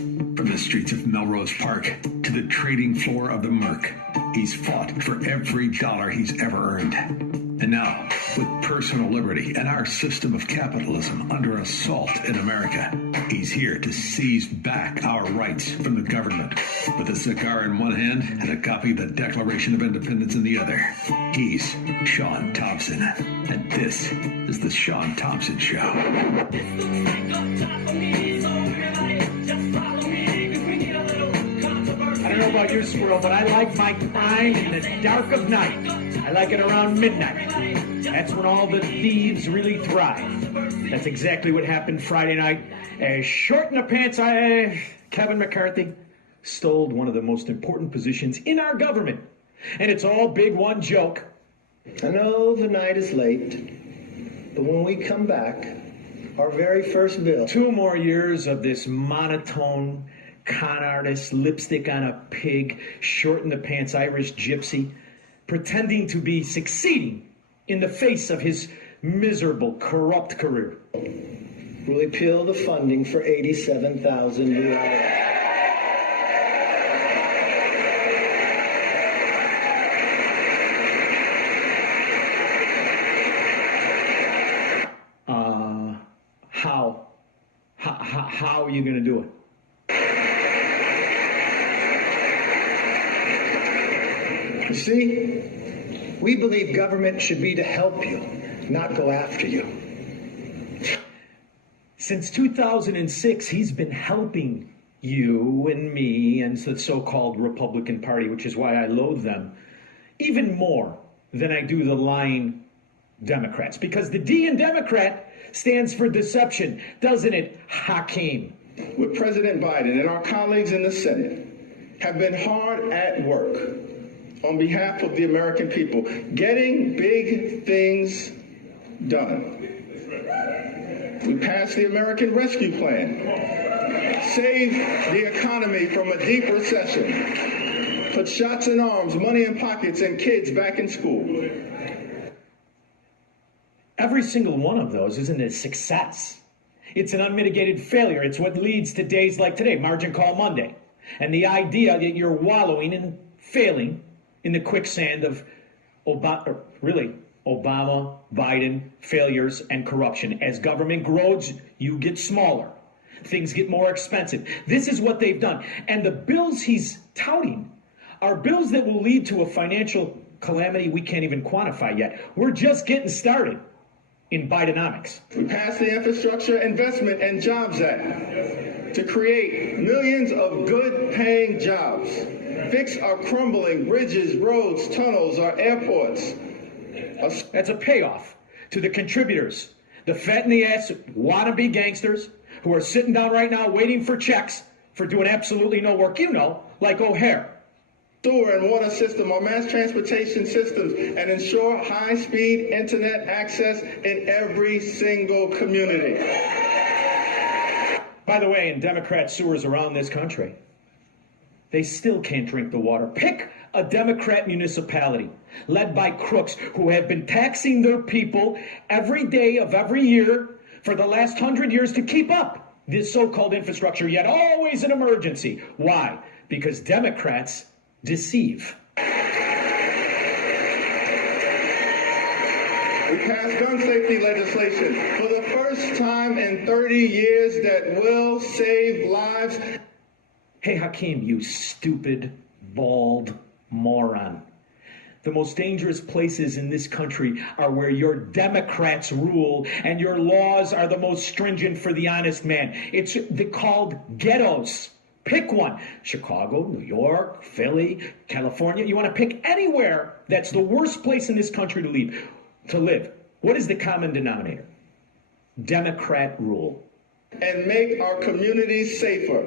From the streets of Melrose Park to the trading floor of the Merc, he's fought for every dollar he's ever earned. And now, with personal liberty and our system of capitalism under assault in America, he's here to seize back our rights from the government. With a cigar in one hand and a copy of the Declaration of Independence in the other, he's Shaun Thompson. And this is the Shaun Thompson Show. I don't know about you, Squirrel, but I like my crime in the dark of night. I like it around midnight. That's when all the thieves really thrive. That's exactly what happened Friday night. Short in the pants, Kevin McCarthy stole one of the most important positions in our government. And it's all big one joke. I know the night is late, but when we come back, our very first bill... 2 more years of this monotone, con artist, lipstick on a pig, short in the pants Irish gypsy, pretending to be succeeding in the face of his miserable, corrupt career. Will repeal the funding for 87,000 new hours. How are you going to do it? You see, we believe government should be to help you, not go after you. Since 2006, he's been helping you and me and the so-called Republican Party, which is why I loathe them, even more than I do the lying Democrats. Because the D in Democrat stands for deception, doesn't it, Hakeem? With President Biden and our colleagues in the Senate have been hard at work on behalf of the American people, getting big things done. We passed the American Rescue Plan, saved the economy from a deep recession, put shots in arms, money in pockets, and kids back in school. Every single one of those isn't a success. It's an unmitigated failure. It's what leads to days like today, Margin Call Monday, and the idea that you're wallowing and failing in the quicksand of Obama, Biden failures and corruption. As government grows, you get smaller. Things get more expensive. This is what they've done. And the bills he's touting are bills that will lead to a financial calamity we can't even quantify yet. We're just getting started in Bidenomics. We passed the Infrastructure Investment and Jobs Act to create millions of good-paying jobs, fix our crumbling bridges, roads, tunnels, our airports. That's a payoff to the contributors, the fat-in-the-ass wannabe gangsters who are sitting down right now waiting for checks for doing absolutely no work, like O'Hare. Sewer and water system, our mass transportation systems, and ensure high-speed internet access in every single community. By the way, in Democrat sewers around this country, they still can't drink the water. Pick a Democrat municipality led by crooks who have been taxing their people every day of every year for the last 100 years to keep up this so-called infrastructure, yet always an emergency. Why? Because Democrats deceive. We passed gun safety legislation for the first time in 30 years that will save lives. Hey, Hakeem, you stupid, bald moron. The most dangerous places in this country are where your Democrats rule and your laws are the most stringent for the honest man. They're called ghettos. Pick one. Chicago, New York, Philly, California. You want to pick anywhere that's the worst place in this country to live. What is the common denominator? Democrat rule. And make our communities safer.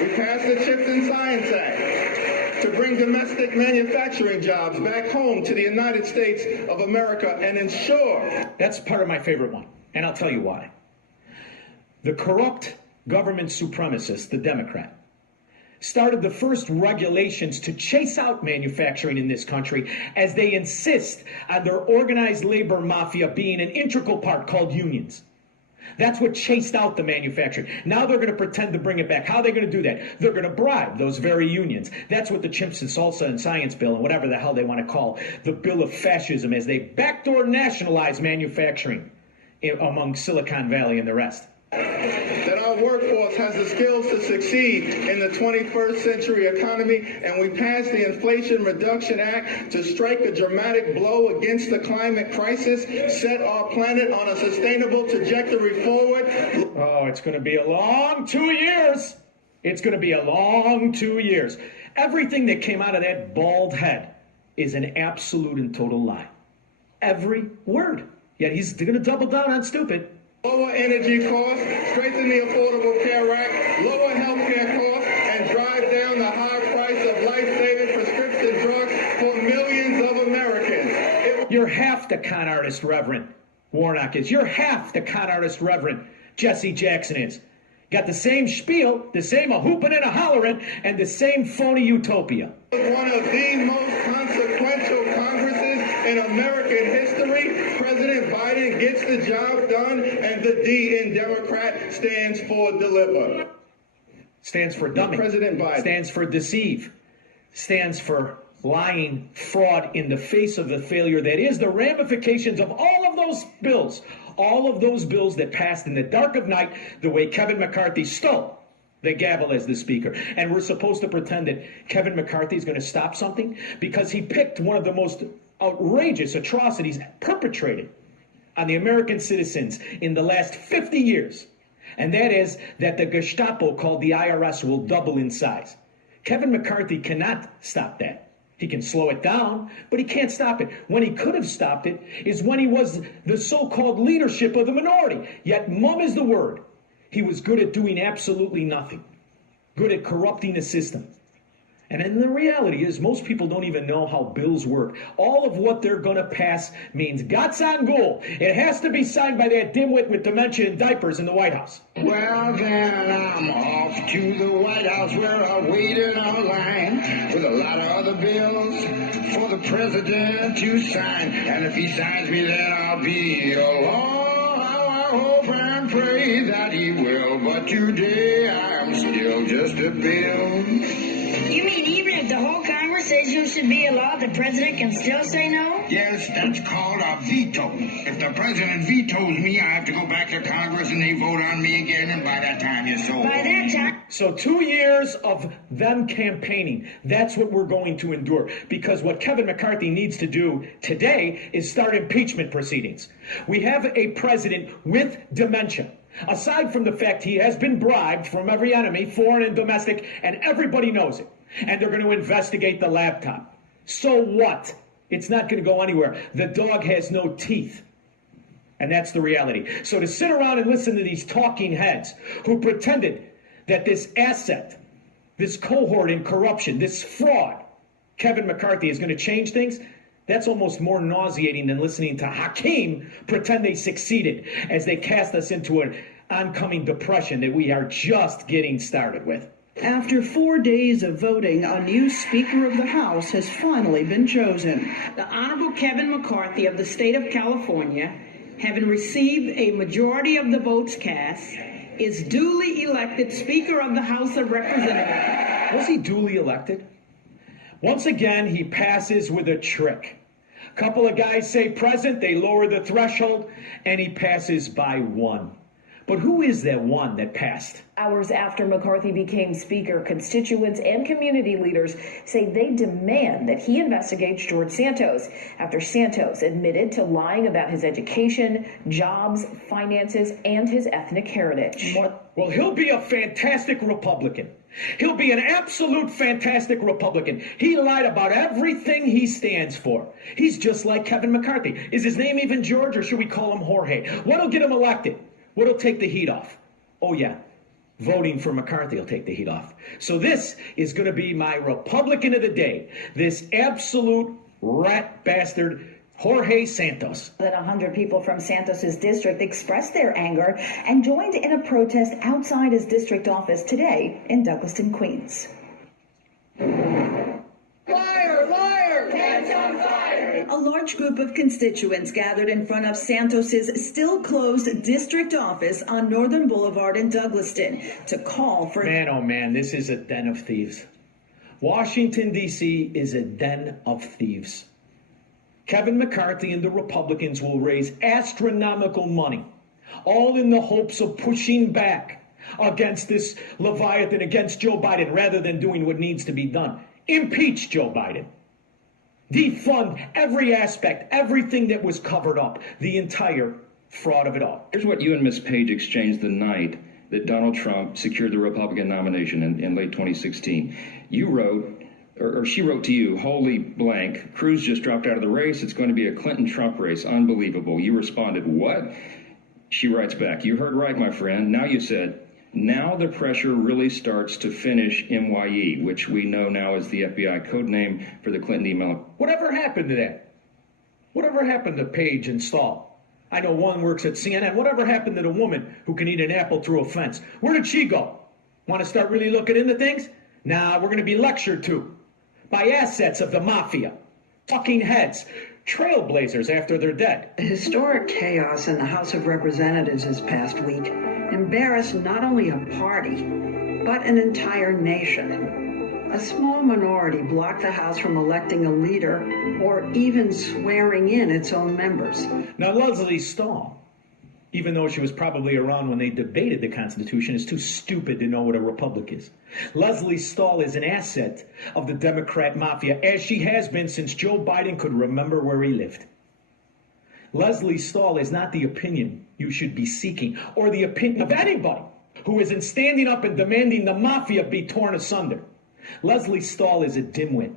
We passed the Chips and Science Act to bring domestic manufacturing jobs back home to the United States of America and ensure. That's part of my favorite one, and I'll tell you why. The corrupt government supremacist, the Democrat, started the first regulations to chase out manufacturing in this country as they insist on their organized labor mafia being an integral part called unions. That's what chased out the manufacturing. Now they're going to pretend to bring it back. How are they going to do that? They're going to bribe those very unions. That's what the Chimps and Salsa and Science Bill and whatever the hell they want to call the Bill of Fascism is. They backdoor nationalize manufacturing among Silicon Valley and the rest. That our workforce has the skills to succeed in the 21st century economy, and we passed the Inflation Reduction Act to strike a dramatic blow against the climate crisis, set our planet on a sustainable trajectory forward. Oh, it's going to be a long 2 years. It's going to be a long 2 years. Everything that came out of that bald head is an absolute and total lie. Every word. Yet he's going to double down on stupid. Lower energy costs, strengthen the Affordable Care Act, lower health care costs, and drive down the high price of life-saving prescription drugs for millions of Americans. You're half the con artist Reverend Warnock is. You're half the con artist Reverend Jesse Jackson is. Got the same spiel, the same a hooping and a hollering, and the same phony utopia. One of the most consequential Congresses in American history, President Biden gets the job done, and the D in Democrat stands for deliver. Stands for dummy. President Biden. Stands for deceive. Stands for lying fraud in the face of the failure that is the ramifications of all of those bills. All of those bills that passed in the dark of night, the way Kevin McCarthy stole the gavel as the speaker. And we're supposed to pretend that Kevin McCarthy is going to stop something because he picked one of the most outrageous atrocities perpetrated on the American citizens in the last 50 years. And that is that the Gestapo called the IRS will double in size. Kevin McCarthy cannot stop that. He can slow it down, but he can't stop it. When he could have stopped it is when he was the so-called leadership of the minority. Yet mum is the word. He was good at doing absolutely nothing. Good at corrupting the system. And then the reality is most people don't even know how bills work. All of what they're going to pass means Gotts on goal. It has to be signed by that dimwit with dementia and diapers in the White House. Well, then I'm off to the White House where I wait in a line with a lot of other bills for the president to sign. And if he signs me, then I'll be alone. How I hope and pray that he will. But today I'm still just a bill. You mean even if the whole Congress says you should be a law, the president can still say no? Yes, that's called a veto. If the president vetoes me, I have to go back to Congress and they vote on me again, and by that time you're so... By that time... So 2 years of them campaigning, that's what we're going to endure. Because what Kevin McCarthy needs to do today is start impeachment proceedings. We have a president with dementia. Aside from the fact he has been bribed from every enemy, foreign and domestic, and everybody knows it. And they're going to investigate the laptop. So what? It's not going to go anywhere. The dog has no teeth. And that's the reality. So to sit around and listen to these talking heads who pretended that this asset, this cohort in corruption, this fraud, Kevin McCarthy is going to change things, that's almost more nauseating than listening to Hakeem pretend they succeeded as they cast us into an oncoming depression that we are just getting started with. After 4 days of voting, a new Speaker of the House has finally been chosen. The Honorable Kevin McCarthy of the state of California, having received a majority of the votes cast, is duly elected Speaker of the House of Representatives. Was he duly elected? Once again, he passes with a trick. A couple of guys say present, they lower the threshold, and he passes by one. But who is that one that passed? Hours after McCarthy became Speaker, constituents and community leaders say they demand that he investigates George Santos after Santos admitted to lying about his education, jobs, finances, and his ethnic heritage. Well, he'll be a fantastic Republican. He'll be an absolute fantastic Republican. He lied about everything he stands for. He's just like Kevin McCarthy. Is his name even George, or should we call him Jorge? What'll get him elected? What'll take the heat off? Oh, yeah. Voting for McCarthy will take the heat off. So this is going to be my Republican of the day. This absolute rat bastard, Jorge Santos. That 100 people from Santos's district expressed their anger and joined in a protest outside his district office today in Douglaston, Queens. Liar! Liar! Cat's on fire! A large group of constituents gathered in front of Santos's still-closed district office on Northern Boulevard in Douglaston to call for... Man, oh man, this is a den of thieves. Washington, D.C. is a den of thieves. Kevin McCarthy and the Republicans will raise astronomical money, all in the hopes of pushing back against this Leviathan, against Joe Biden, rather than doing what needs to be done. Impeach Joe Biden. Defund every aspect, everything that was covered up, the entire fraud of it all. Here's what you and Miss Page exchanged the night that Donald Trump secured the Republican nomination in late 2016. You wrote, or she wrote to you, holy blank, Cruz just dropped out of the race. It's going to be a Clinton-Trump race. Unbelievable. You responded, what? She writes back, you heard right, my friend. Now you said, now the pressure really starts to finish MYE, which we know now is the FBI code name for the Clinton email. Whatever happened to that? Whatever happened to Page and Stahl? I know one works at CNN. Whatever happened to the woman who can eat an apple through a fence? Where did she go? Want to start really looking into things? Nah, we're going to be lectured to by assets of the mafia, talking heads, trailblazers after they're dead. The historic chaos in the House of Representatives this past week embarrassed not only a party, but an entire nation. A small minority blocked the House from electing a leader or even swearing in its own members. Now, Leslie Stahl, even though she was probably around when they debated the Constitution, is too stupid to know what a republic is. Leslie Stahl is an asset of the Democrat mafia, as she has been since Joe Biden could remember where he lived. Leslie Stahl is not the opinion you should be seeking, or the opinion of anybody who isn't standing up and demanding the mafia be torn asunder. Leslie Stahl is a dimwit.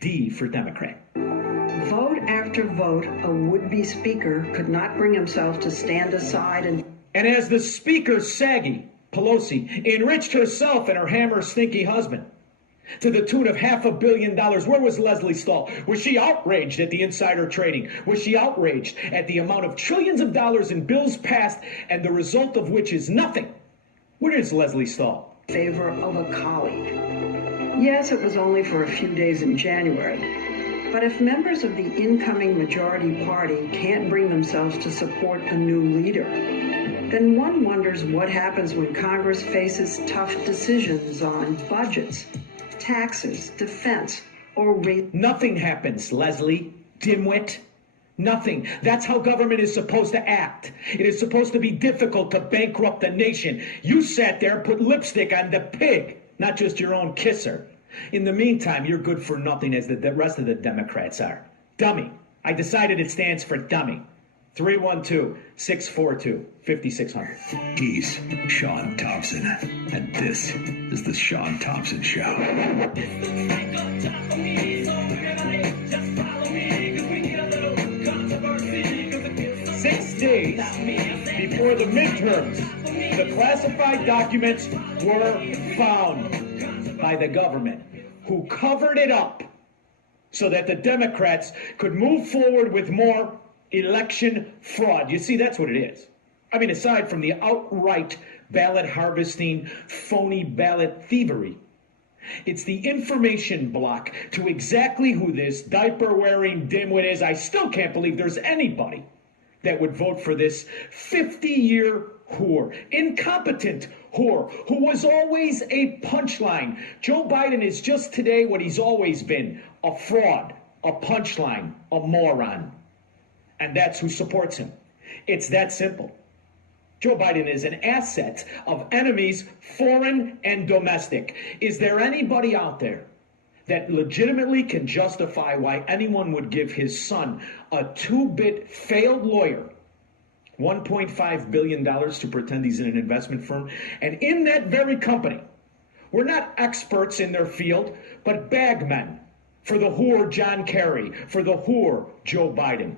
D for Democrat. Vote after vote, a would-be speaker could not bring himself to stand aside and as the speaker, Saggy Pelosi, enriched herself and her hammer-stinky husband to the tune of $500 million, where was Leslie Stahl? Was she outraged at the insider trading? Was she outraged at the amount of trillions of dollars in bills passed and the result of which is nothing? Where is Leslie Stahl? favor of a colleague. Yes, it was only for a few days in January, but if members of the incoming majority party can't bring themselves to support a new leader, then one wonders what happens when Congress faces tough decisions on budgets, taxes, defense, or race. Nothing happens, Leslie, dimwit. Nothing. That's how government is supposed to act. It is supposed to be difficult to bankrupt the nation. You sat there, put lipstick on the pig, not just your own kisser. In the meantime, you're good for nothing, as the rest of the Democrats are. Dummy. I decided it stands for dummy. 312-642-5600. He's Shaun Thompson, and this is the Shaun Thompson Show. 6 days before the midterms, the classified documents were found by the government, who covered it up so that the Democrats could move forward with more election fraud. You see, that's what it is. I mean, aside from the outright ballot harvesting, phony ballot thievery, it's the information block to exactly who this diaper-wearing dimwit is. I still can't believe there's anybody that would vote for this 50-year whore, incompetent whore, who was always a punchline. Joe Biden is just today what he's always been, a fraud, a punchline, a moron. And that's who supports him. It's that simple. Joe Biden is an asset of enemies, foreign and domestic. Is there anybody out there that legitimately can justify why anyone would give his son, a two-bit failed lawyer, $1.5 billion to pretend he's in an investment firm? And in that very company, we're not experts in their field, but bagmen for the whore John Kerry, for the whore Joe Biden.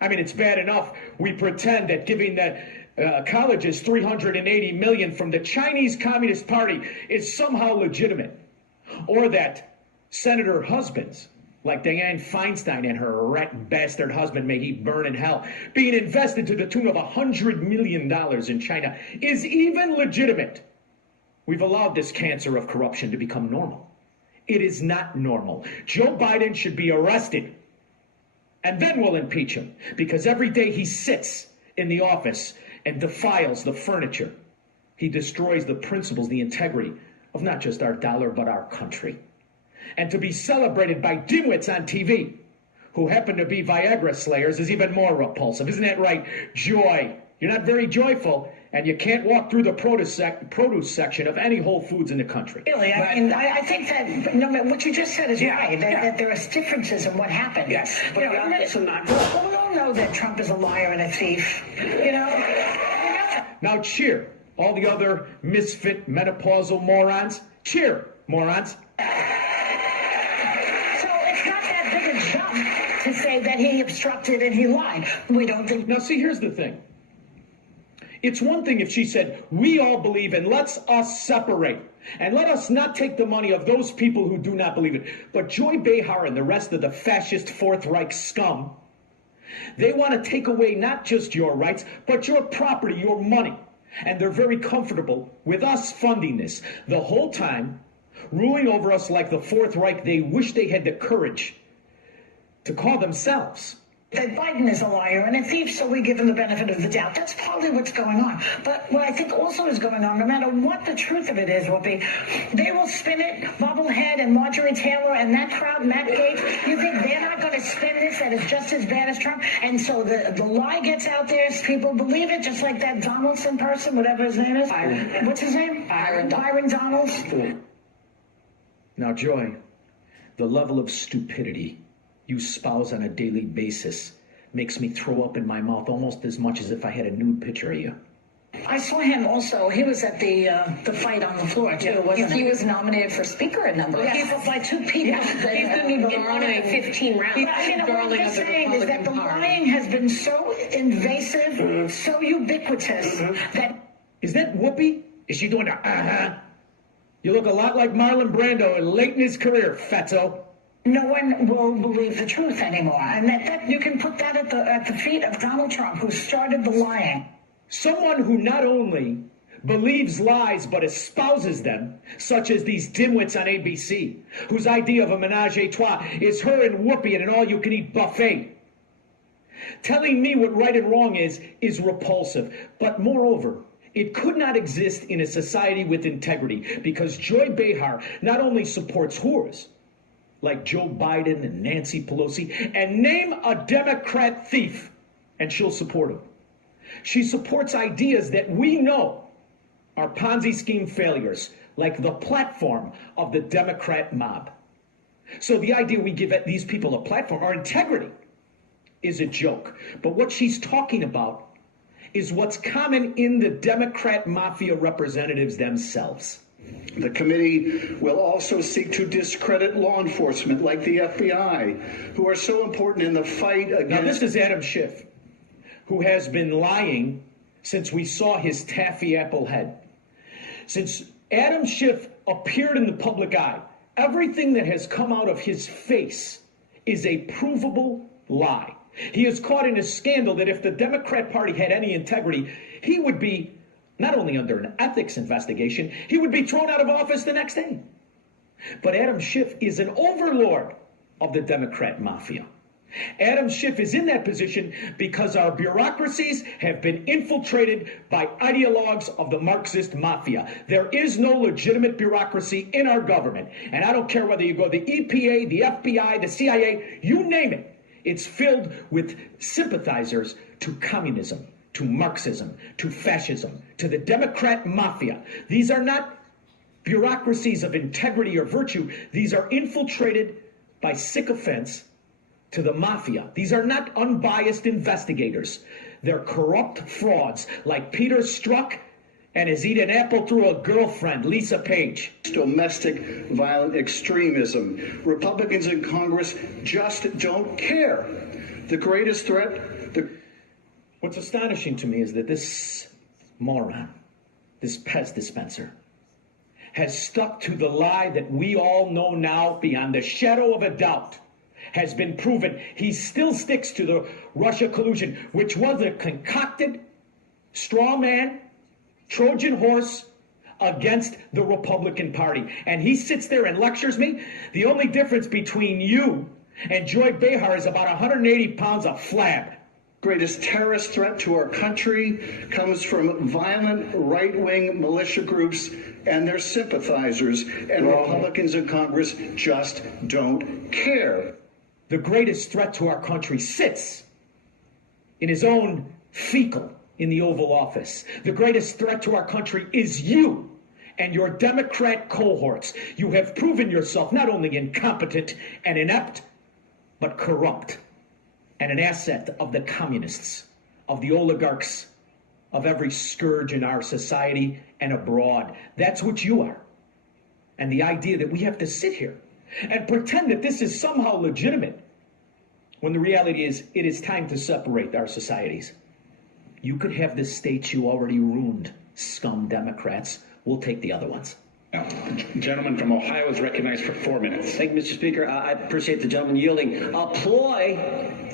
I mean, it's bad enough we pretend that giving the colleges $380 million from the Chinese Communist Party is somehow legitimate, or that senator husbands like Dianne Feinstein and her rat bastard husband, may he burn in hell, being invested to the tune of $100 million in China is even legitimate. We've allowed this cancer of corruption to become normal. It is not normal. Joe Biden should be arrested And then we'll impeach him, because every day he sits in the office and defiles the furniture, he destroys the principles, the integrity of not just our dollar, but our country. And to be celebrated by dimwits on TV who happen to be Viagra slayers is even more repulsive. Isn't that right? Joy. You're not very joyful, and you can't walk through the produce section of any Whole Foods in the country. Really, I think that what you just said is right, that there are differences in what happened. Yes. But we all know that Trump is a liar and a thief, Now cheer, all the other misfit menopausal morons. Cheer, morons. So it's not that big a jump to say that he obstructed and he lied. We don't think... Now see, here's the thing. It's one thing if she said, we all believe and let's us separate. And let us not take the money of those people who do not believe it. But Joy Behar and the rest of the fascist Fourth Reich scum, they want to take away not just your rights, but your property, your money. And they're very comfortable with us funding this. The whole time, ruling over us like the Fourth Reich, they wish they had the courage to call themselves. That Biden is a liar and a thief, so we give him the benefit of the doubt. That's probably what's going on. But what I think also is going on, no matter what the truth of it is, will be, they will spin it, Bubblehead and Marjorie Taylor and that crowd, Matt Gaetz. You think they're not going to spin this, that it's just as bad as Trump? And so the lie gets out there, people believe it, just like that Donaldson person, whatever his name is. Byron. What's his name? Byron Donalds. Now, Joy, the level of stupidity you espouse on a daily basis makes me throw up in my mouth almost as much as if I had a nude picture of you. I saw him also. He was at the fight on the floor, too, wasn't he? He was nominated for speaker a number of times. Yes, by two people. Yeah. He's been even in one of the 15 rounds. What I'm saying is that the lying has been so invasive, so ubiquitous, that... Is that Whoopi? Is she doing the uh-huh? You look a lot like Marlon Brando late in his career, fatso. No one will believe the truth anymore. And that you can put that at the feet of Donald Trump, who started the lying. Someone who not only believes lies but espouses them, such as these dimwits on ABC, whose idea of a menage a trois is her and Whoopi at an all-you-can-eat buffet. Telling me what right and wrong is repulsive. But moreover, it could not exist in a society with integrity, because Joy Behar not only supports whores, like Joe Biden and Nancy Pelosi, and name a Democrat thief, and she'll support him. She supports ideas that we know are Ponzi scheme failures, like the platform of the Democrat mob. So the idea we give these people a platform, our integrity, is a joke. But what she's talking about is what's common in the Democrat mafia representatives themselves. The committee will also seek to discredit law enforcement like the FBI, who are so important in the fight against... Now, this is Adam Schiff, who has been lying since we saw his taffy apple head. Since Adam Schiff appeared in the public eye, everything that has come out of his face is a provable lie. He is caught in a scandal that if the Democrat Party had any integrity, he would be not only under an ethics investigation, he would be thrown out of office the next day. But Adam Schiff is an overlord of the Democrat mafia. Adam Schiff is in that position because our bureaucracies have been infiltrated by ideologues of the Marxist mafia. There is no legitimate bureaucracy in our government. And I don't care whether you go the EPA, the FBI, the CIA, you name it. It's filled with sympathizers to communism, to Marxism, to fascism, to the Democrat mafia. These are not bureaucracies of integrity or virtue. These are infiltrated by sycophants to the mafia. These are not unbiased investigators. They're corrupt frauds like Peter Strzok and has eaten an apple through a girlfriend, Lisa Page. Domestic violent extremism. Republicans in Congress just don't care. The greatest threat... What's astonishing to me is that this moron, this Pez dispenser, has stuck to the lie that we all know now beyond the shadow of a doubt has been proven. He still sticks to the Russia collusion, which was a concocted straw man, Trojan horse against the Republican Party. And he sits there and lectures me. The only difference between you And Joy Behar is about 180 pounds of flab. Greatest terrorist threat to our country comes from violent right-wing militia groups and their sympathizers, and Republicans in Congress just don't care. The greatest threat to our country sits in his own fecal in the Oval Office. The greatest threat to our country is you and your Democrat cohorts. You have proven yourself not only incompetent and inept, but corrupt and an asset of the communists, of the oligarchs, of every scourge in our society and abroad. That's what you are. And the idea that we have to sit here and pretend that this is somehow legitimate, when the reality is it is time to separate our societies. You could have the states you already ruined, scum Democrats. We'll take the other ones. Gentleman from Ohio is recognized for 4 minutes. Thank you, Mr. Speaker. I appreciate the gentleman yielding. A ploy.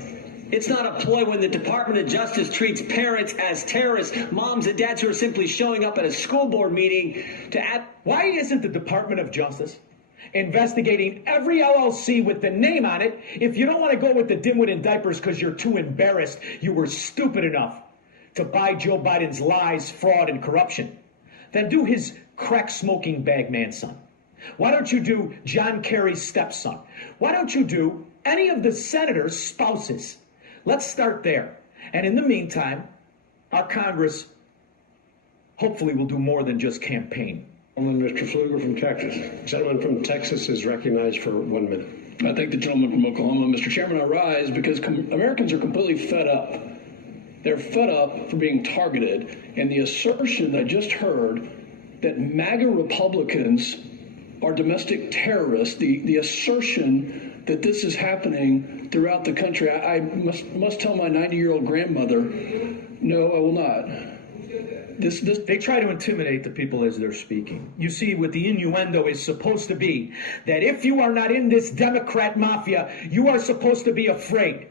It's not a ploy when the Department of Justice treats parents as terrorists, moms and dads who are simply showing up at a school board meeting to Why isn't the Department of Justice investigating every LLC with the name on it? If you don't want to go with the dimwit in diapers because you're too embarrassed, you were stupid enough to buy Joe Biden's lies, fraud, and corruption, then do his crack-smoking bagman son. Why don't you do John Kerry's stepson? Why don't you do any of the senators' spouses? Let's start there. And in the meantime, our Congress hopefully will do more than just campaign. Mr. Pfluger from Texas. Gentleman from Texas is recognized for 1 minute. I thank the gentleman from Oklahoma. Mr. Chairman, I rise because Americans are completely fed up. They're fed up for being targeted. And the assertion I just heard that MAGA Republicans are domestic terrorists, the assertion that this is happening throughout the country, I must tell my 90-year-old grandmother, no, I will not. They try to intimidate the people as they're speaking. You see, what the innuendo is supposed to be, that if you are not in this Democrat mafia, you are supposed to be afraid.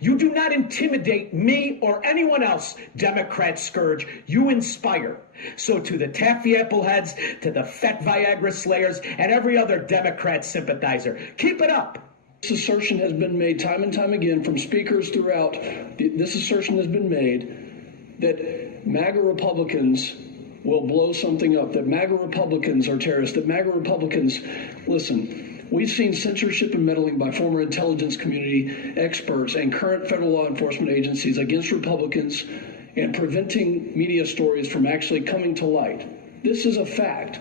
You do not intimidate me or anyone else, Democrat scourge. You inspire. So to the taffy apple heads, to the fat Viagra slayers, and every other Democrat sympathizer, keep it up. This assertion has been made time and time again from speakers throughout. This assertion has been made that MAGA Republicans will blow something up, that MAGA Republicans are terrorists, that MAGA Republicans, listen, we've seen censorship and meddling by former intelligence community experts and current federal law enforcement agencies against Republicans and preventing media stories from actually coming to light. This is a fact.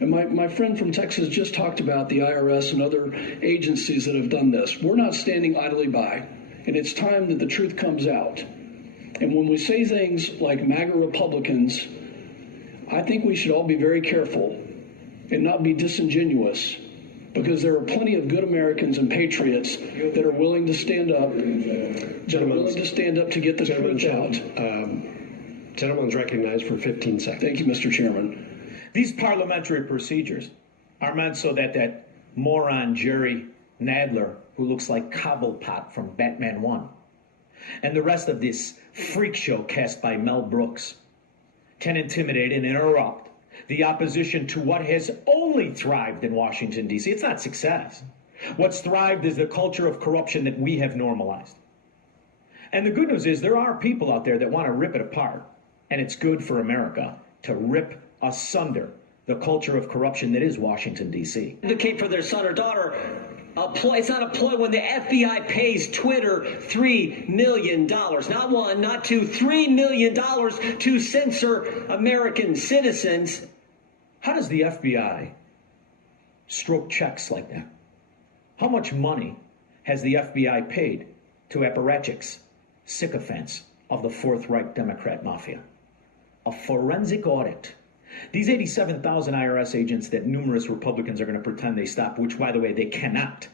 And my friend from Texas just talked about the IRS and other agencies that have done this. We're not standing idly by, and it's time that the truth comes out. And when we say things like MAGA Republicans, I think we should all be very careful and not be disingenuous, because there are plenty of good Americans and patriots that are willing to stand up, to get the truth out. Gentleman's recognized for 15 seconds. Thank you, Mr. Chairman. These parliamentary procedures are meant so that that moron Jerry Nadler, who looks like Cobblepot from Batman 1, and the rest of this freak show cast by Mel Brooks can intimidate and interrupt the opposition to what has only thrived in Washington, D.C. It's not success. What's thrived is the culture of corruption that we have normalized. And the good news is there are people out there that want to rip it apart, and it's good for America to rip asunder the culture of corruption that is Washington, D.C. Advocate for their son or daughter. It's not a ploy when the FBI pays Twitter $3 million. Not one, not two, $3 million to censor American citizens. How does the FBI stroke checks like that? How much money has the FBI paid to apparatchiks, sycophants of the Fourth Reich Democrat Mafia? A forensic audit. These 87,000 IRS agents that numerous Republicans are going to pretend they stopped, which, by the way, they cannot,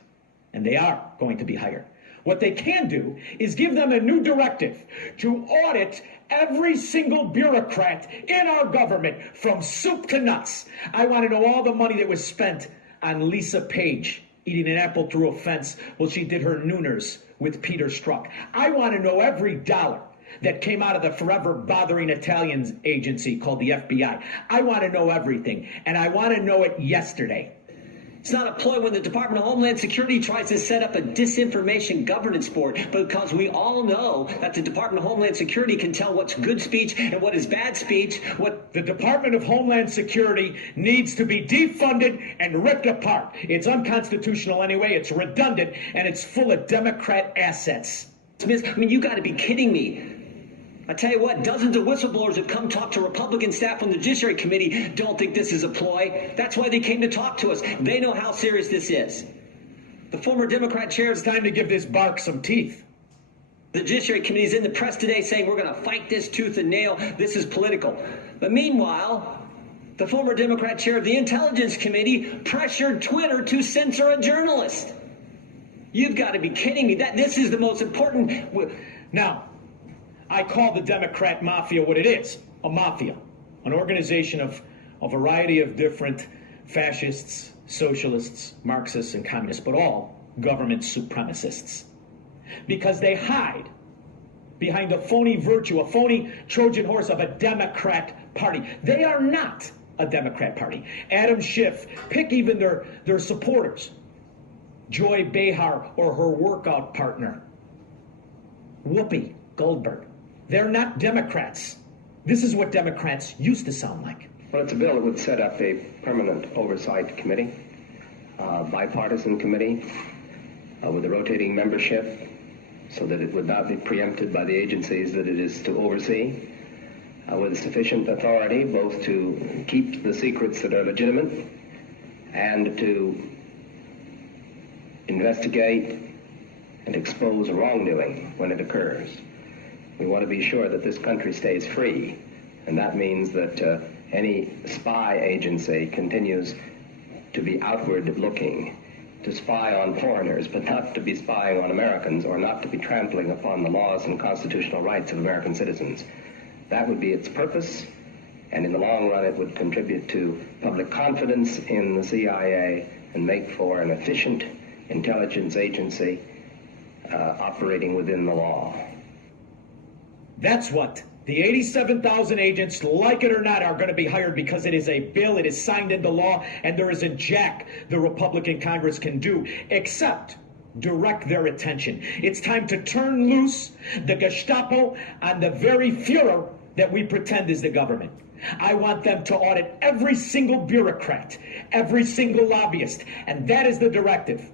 and they are going to be hired. What they can do is give them a new directive to audit every single bureaucrat in our government from soup to nuts. I want to know all the money that was spent on Lisa Page eating an apple through a fence while she did her nooners with Peter Strzok. I want to know every dollar that came out of the forever bothering Italians agency called the FBI. I want to know everything, and I want to know it yesterday. It's not a ploy when the Department of Homeland Security tries to set up a disinformation governance board, because we all know that the Department of Homeland Security can tell what's good speech and what is bad speech. What the Department of Homeland Security needs to be defunded and ripped apart. It's unconstitutional anyway, it's redundant, and it's full of Democrat assets. I mean, you got to be kidding me. I tell you what, dozens of whistleblowers have come talk to Republican staff on the Judiciary Committee don't think this is a ploy. That's why they came to talk to us. They know how serious this is. The former Democrat chair, it's time to give this bark some teeth. The Judiciary Committee is in the press today saying we're going to fight this tooth and nail. This is political. But meanwhile, the former Democrat chair of the Intelligence Committee pressured Twitter to censor a journalist. You've got to be kidding me. This is the most important. Now, I call the Democrat mafia what it is, a mafia, an organization of a variety of different fascists, socialists, Marxists, and communists, but all government supremacists. Because they hide behind a phony virtue, a phony Trojan horse of a Democrat party. They are not a Democrat party. Adam Schiff, pick even their supporters. Joy Behar or her workout partner, Whoopi Goldberg. They're not Democrats. This is what Democrats used to sound like. Well, it's a bill that would set up a permanent oversight committee, bipartisan committee with a rotating membership so that it would not be preempted by the agencies that it is to oversee, with sufficient authority both to keep the secrets that are legitimate and to investigate and expose wrongdoing when it occurs. We want to be sure that this country stays free, and that means that any spy agency continues to be outward looking, to spy on foreigners, but not to be spying on Americans or not to be trampling upon the laws and constitutional rights of American citizens. That would be its purpose, and in the long run it would contribute to public confidence in the CIA and make for an efficient intelligence agency operating within the law. That's what the 87,000 agents, like it or not, are going to be hired because it is a bill, it is signed into law, and there isn't jack the Republican Congress can do except direct their attention. It's time to turn loose the Gestapo on the very Führer that we pretend is the government. I want them to audit every single bureaucrat, every single lobbyist, and that is the directive.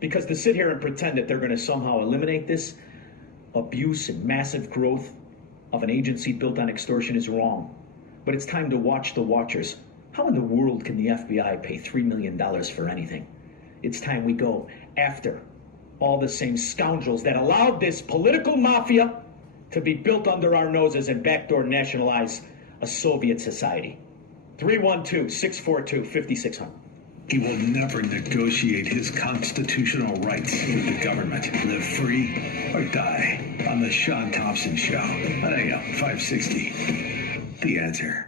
Because to sit here and pretend that they're going to somehow eliminate this abuse and massive growth of an agency built on extortion is wrong. But it's time to watch the watchers. How in the world can the FBI pay $3 million for anything? It's time we go after all the same scoundrels that allowed this political mafia to be built under our noses and backdoor nationalize a Soviet society. 312-642-5600. He will never negotiate his constitutional rights with the government. Live free or die on the Shaun Thompson Show on AM 560. The Answer.